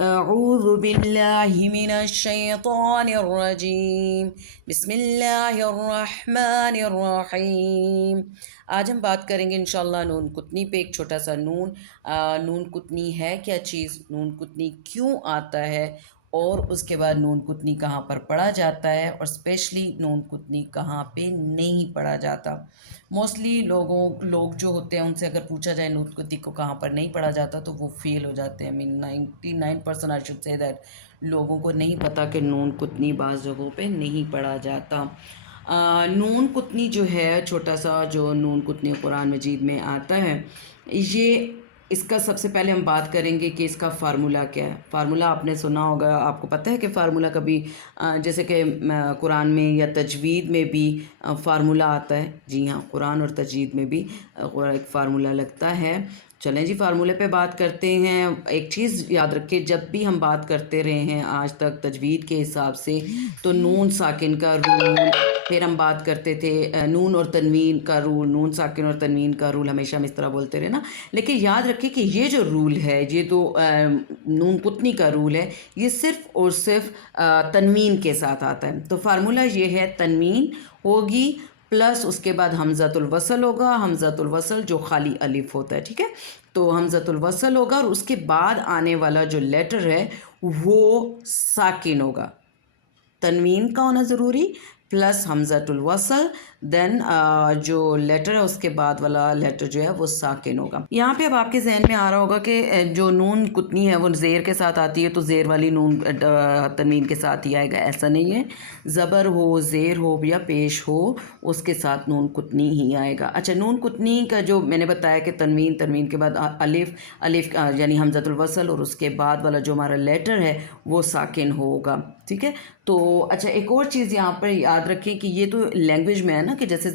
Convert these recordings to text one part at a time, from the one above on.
اعوذ باللہ من الشیطان الرجیم بسم اللہ الرحمن الرحیم۔ آج ہم بات کریں گے انشاءاللہ نون کتنی پہ۔ ایک چھوٹا سا نون کتنی ہے کیا چیز، نون کتنی کیوں آتا ہے، اور اس کے بعد نون کتنی کہاں پر پڑھا جاتا ہے، اور اسپیشلی نون کتنی کہاں پہ نہیں پڑھا جاتا۔ موسٹلی لوگ جو ہوتے ہیں ان سے اگر پوچھا جائے نون کتنی کو کہاں پر نہیں پڑھا جاتا تو وہ فیل ہو جاتے ہیں۔ 99% آئی شوڈ سے دیٹ لوگوں کو نہیں پتہ کہ نون کتنی بعض جگہوں پہ نہیں پڑھا جاتا۔ نون کتنی جو ہے، چھوٹا سا جو نون کتنی قرآن مجید میں آتا ہے، یہ اس کا سب سے پہلے ہم بات کریں گے کہ اس کا فارمولہ کیا ہے۔ فارمولہ آپ نے سنا ہوگا، آپ کو پتہ ہے کہ فارمولہ کبھی جیسے کہ قرآن میں یا تجوید میں بھی فارمولہ آتا ہے۔ جی ہاں، قرآن اور تجوید میں بھی ایک فارمولہ لگتا ہے۔ چلیں جی فارمولے پہ بات کرتے ہیں۔ ایک چیز یاد رکھیں، جب بھی ہم بات کرتے رہے ہیں آج تک تجوید کے حساب سے، تو نون ساکن کا رول، پھر ہم بات کرتے تھے نون اور تنوین کا رول، نون ساکن اور تنوین کا رول، ہمیشہ ہم اس طرح بولتے رہے نا۔ لیکن یاد رکھیں کہ یہ جو رول ہے، یہ تو نون کتنی کا رول ہے، یہ صرف اور صرف تنوین کے ساتھ آتا ہے۔ تو فارمولہ یہ ہے، تنوین ہوگی پلس اس کے بعد حمزۃ الوصل ہوگا، حمزۃ الوصل جو خالی الف ہوتا ہے، ٹھیک ہے۔ تو حمزۃ الوصل ہوگا اور اس کے بعد آنے والا جو لیٹر ہے وہ ساکن ہوگا۔ تنوین کا ہونا ضروری پلس حمزۃ الوصل، دین جو لیٹر ہے اس کے بعد والا لیٹر جو ہے وہ ساکن ہوگا۔ یہاں پہ اب آپ کے ذہن میں آ رہا ہوگا کہ جو نون کتنی ہے وہ زیر کے ساتھ آتی ہے، تو زیر والی نون تنوین کے ساتھ ہی آئے گا، ایسا نہیں ہے۔ زبر ہو، زیر ہو یا پیش ہو، اس کے ساتھ نون کتنی ہی آئے گا۔ اچھا، نون کتنی کا جو میں نے بتایا کہ تنوین کے بعد الف یعنی حمزۃ الوصل، اور اس کے بعد والا جو ہمارا لیٹر ہے وہ ساکن ہوگا، ٹھیک ہے۔ تو اچھا، ایک اور چیز یہاں پر یاد رکھیں کہ یہ تو لینگویج میں ہے نا، کہ جیسے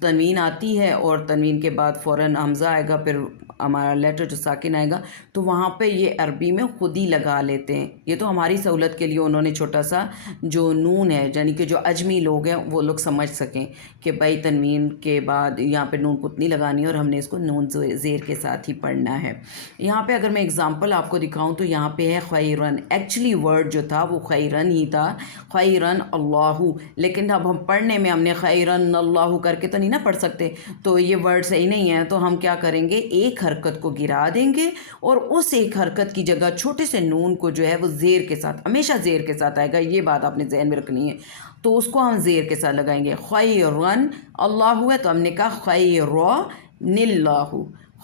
تنوین آتی ہے اور تنوین کے بعد فوراً حمزہ آئے گا، پھر ہمارا لیٹر جو ساکن آئے گا، تو وہاں پہ یہ عربی میں خود ہی لگا لیتے ہیں۔ یہ تو ہماری سہولت کے لیے انہوں نے چھوٹا سا جو نون ہے، یعنی کہ جو اجمی لوگ ہیں وہ لوگ سمجھ سکیں کہ بھائی تنوین کے بعد یہاں پہ نون کتنی لگانی ہے اور ہم نے اس کو نون زیر کے ساتھ ہی پڑھنا ہے۔ یہاں پہ اگر میں اگزامپل آپ کو دکھاؤں تو یہاں پہ ہے خیرن، ایکچولی ورڈ جو تھا وہ خیرن ہی تھا، خیرن اللہ، لیکن اب ہم پڑھنے میں ہم نے خیرن اللہ کر کے تو نہیں نا پڑھ سکتے، تو یہ ورڈ صحیح نہیں ہے۔ تو ہم کیا کریں گے، ایک حرکت کو گرا دیں گے اور اس ایک حرکت کی جگہ چھوٹے سے نون کو جو ہے وہ زیر کے ساتھ، ہمیشہ زیر کے ساتھ آئے گا، یہ بات آپ نے ذہن میں رکھنی ہے۔ تو اس کو ہم زیر کے ساتھ لگائیں گے، خیرن اللہ ہے تو ہم نے کہا خیرن اللہ،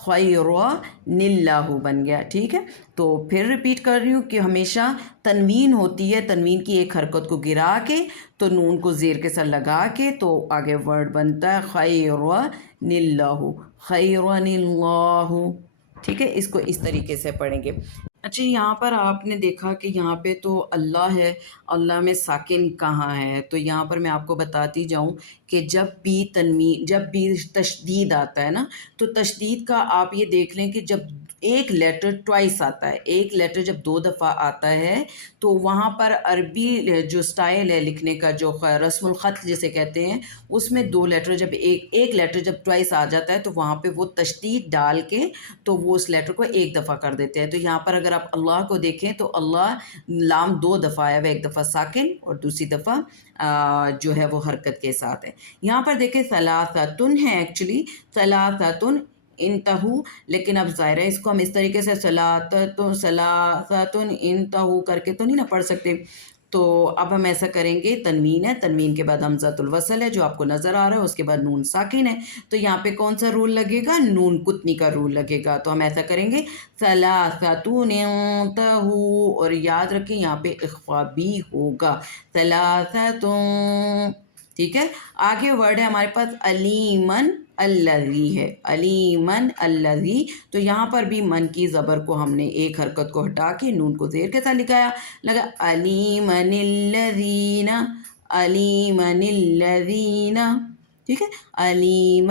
خیرن اللہ بن گیا، ٹھیک ہے۔ تو پھر ریپیٹ کر رہی ہوں کہ ہمیشہ تنوین ہوتی ہے، تنوین کی ایک حرکت کو گرا کے تو نون کو زیر کے ساتھ لگا کے تو آگے ورڈ بنتا ہے خیرن اللہ، خیرن اللہ، ٹھیک ہے۔ اس کو اس طریقے سے پڑھیں گے۔ اچھا، یہاں پر آپ نے دیکھا کہ یہاں پہ تو اللہ ہے، اللہ میں ساکن کہاں ہے، تو یہاں پر میں آپ کو بتاتی جاؤں کہ جب بھی تشدید آتا ہے نا، تو تشدید کا آپ یہ دیکھ لیں کہ جب ایک لیٹر ٹوائس آتا ہے، ایک لیٹر جب 2 دفعہ آتا ہے، تو وہاں پر عربی جو سٹائل ہے لکھنے کا، جو رسم الخط جسے کہتے ہیں، اس میں 2 لیٹر جب ایک لیٹر جب ٹوائس آ جاتا ہے تو وہاں پہ وہ تشدید ڈال کے تو وہ اس لیٹر کو ایک دفعہ کر دیتے ہیں۔ تو یہاں پر اگر آپ اللہ کو دیکھیں تو اللہ لام 2 دفعہ آیا ہوا، ایک دفعہ ساکن اور دوسری دفعہ جو ہے وہ حرکت کے ساتھ ہے۔ یہاں پر دیکھیں ثلاثتن ہے، ایکچولی ثلاثتن انتہو، لیکن اب ظاہر ہے اس کو ہم اس طریقے سے ثلاثتن انتہو کر کے تو نہیں نا پڑھ سکتے، تو اب ہم ایسا کریں گے، تنوین ہے، تنوین کے بعد حمزۃ الوصل ہے جو آپ کو نظر آ رہا ہے، اس کے بعد نون ساکن ہے، تو یہاں پہ کون سا رول لگے گا، نون کتنی کا رول لگے گا۔ تو ہم ایسا کریں گے ثلاثتن انتہو، اور یاد رکھیں یہاں پہ اخفا بھی ہوگا، ثلاثتن، ٹھیک ہے۔ آگے ورڈ ہے ہمارے پاس علیمن الذی ہے، علیمن الذی، تو یہاں پر بھی من کی زبر کو ہم نے ایک حرکت کو ہٹا کے نون کو زیر کے ساتھ لکھایا، لگا علیمن الذین، علیمن الذین، ٹھیک ہے، علیم